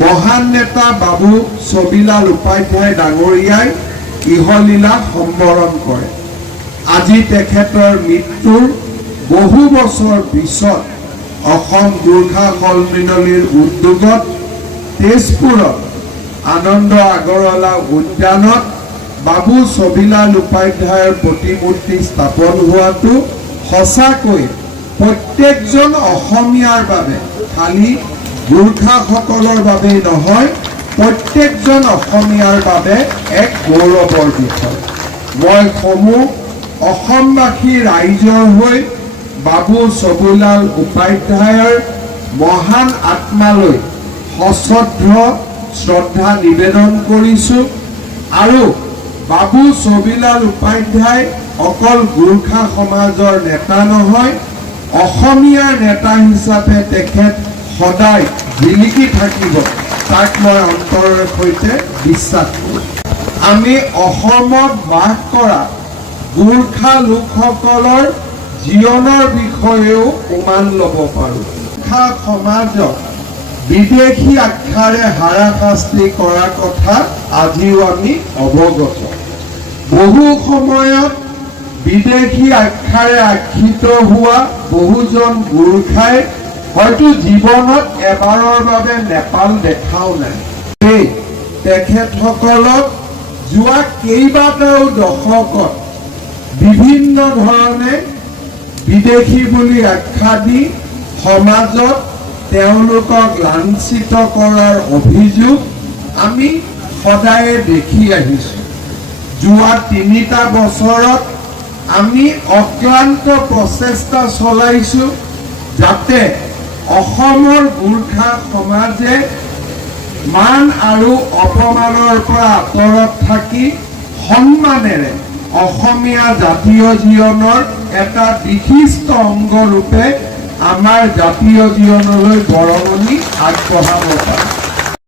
মহান নেতা বাবু ছবিলাল উপাধ্যায় ডাঙৰীয়াই ইহলীলা সম্বৰণ কৰে। আজি তেখেতৰ মৃত্যুৰ বহু বছৰ পিছত অসম গোৰ্খা সন্মিলনীৰ উদ্যোগত তেজপুৰত আনন্দ আগৰৱালা উদ্যানত বাবু ছবিলাল উপাধ্যায়ৰ প্ৰতিমূৰ্তি স্থাপন হোৱাটো সঁচাকৈ প্ৰত্যেকজন অসমীয়াৰ বাবে, খালি গোৰ্খাসকলৰ বাবেই নহয়, প্ৰত্যেকজন অসমীয়াৰ বাবে এক গৌৰৱৰ বিষয়। মই সমূহ অসমবাসী ৰাইজৰ হৈ বাবু ছবিলাল উপাধ্যায়ৰ মহান আত্মালৈ সশ্ৰদ্ধ শ্ৰদ্ধা নিবেদন কৰিছোঁ আৰু বাবু ছবিলাল উপাধ্যায় অকল গোৰ্খা সমাজৰ নেতা নহয়, অসমীয়াৰ নেতা হিচাপে তেখেত সদায় জিলিকি থাকিব, তাক মই অন্তৰৰ সৈতে বিশ্বাস কৰোঁ। আমি অসমত বাস কৰা গোৰ্খা লোকসকলৰ জীৱনৰ বিষয়েও প্ৰমাণ ল'ব পাৰোঁ। গোৰ্খা সমাজক বিদেশী আখ্যাৰে হাৰাশাস্তি কৰা কথা আজিও আমি অৱগত। বহু সময়ত বিদেশী আখ্যাৰে আখ্যিত হোৱা বহুজন গোৰ্খাই হয়তো জীৱনত এবাৰৰ বাবে নেপাল দেখাও নাই। সেই তেখেতসকলক যোৱা কেইবাটাও দশকত বিভিন্ন ধৰণে বিদেশী বুলি আখ্যা দি সমাজত তেওঁলোকক লাঞ্ছিত কৰাৰ অভিযোগ আমি সদায়ে দেখি আহিছোঁ। যোৱা ৩টা বছৰত আমি অক্লান্ত প্ৰচেষ্টা চলাইছোঁ যাতে অসমৰ গোৰ্খা সমাজে মান আৰু অপমানৰ পৰা আঁতৰত থাকি সন্মানেৰে অসমীয়া জাতীয় জীৱনৰ এটা বিশিষ্ট অংগ ৰূপে আমাৰ জাতীয় জীৱনলৈ বৰঙণি আগবঢ়াব পাৰে।